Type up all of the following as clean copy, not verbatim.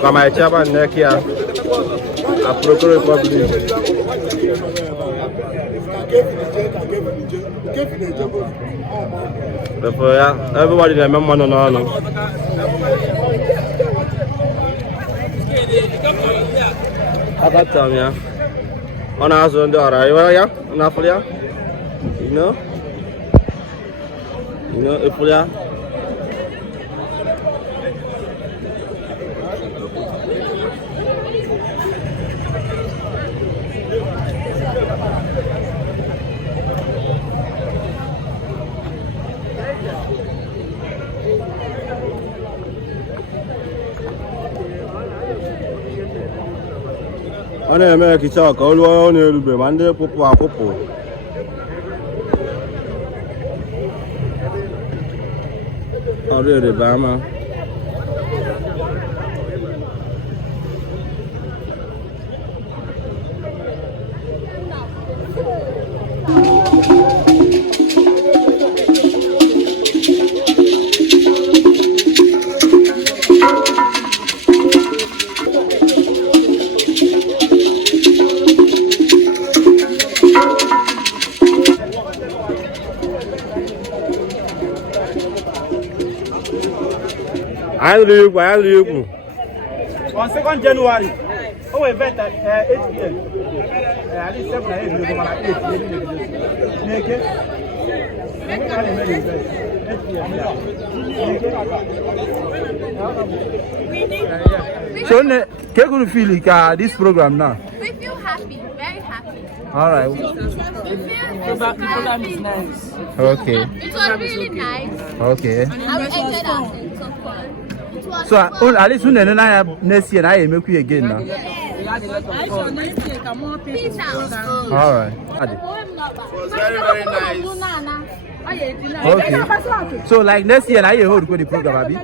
for my chairman neck here. A Procure Republic. Everybody remember no. About time, yeah. On our zone, do yeah, enough for ya. You know, if we are. I make it talk all on a little bit, and they pop. Oh, really, Bama? I live. On 2nd January, oh, event at 8 p.m. At least 7 So, can you feel this program now? We feel happy, very happy. All right. We feel the program is nice. Okay. It was really nice. Okay. And we enjoyed ourselves so far. So, at least next year, I make you again now. Peace out. All right. It was very, very nice. Okay. So, like next year, I hold the program, Abby.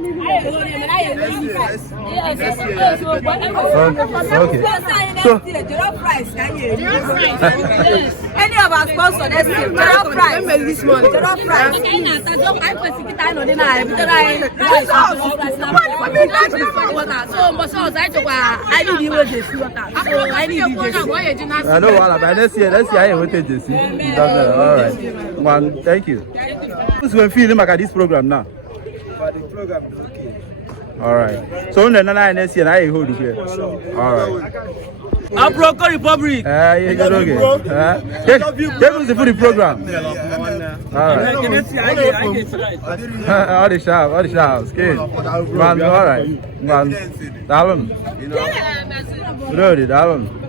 Okay. So, any of our sponsors, let's see. Jollof rice. This morning. Jollof rice. I know what about next year. Let's see. I will take this. All right. One, thank you. Who's going to feel like this program now? But the program is okay. All right. So, next year, I hold it here. All right. A Procure Republic. You get okay. Take us for the program. All right. All the shouts. Good. Man, all right. Man, that one. Really, that one.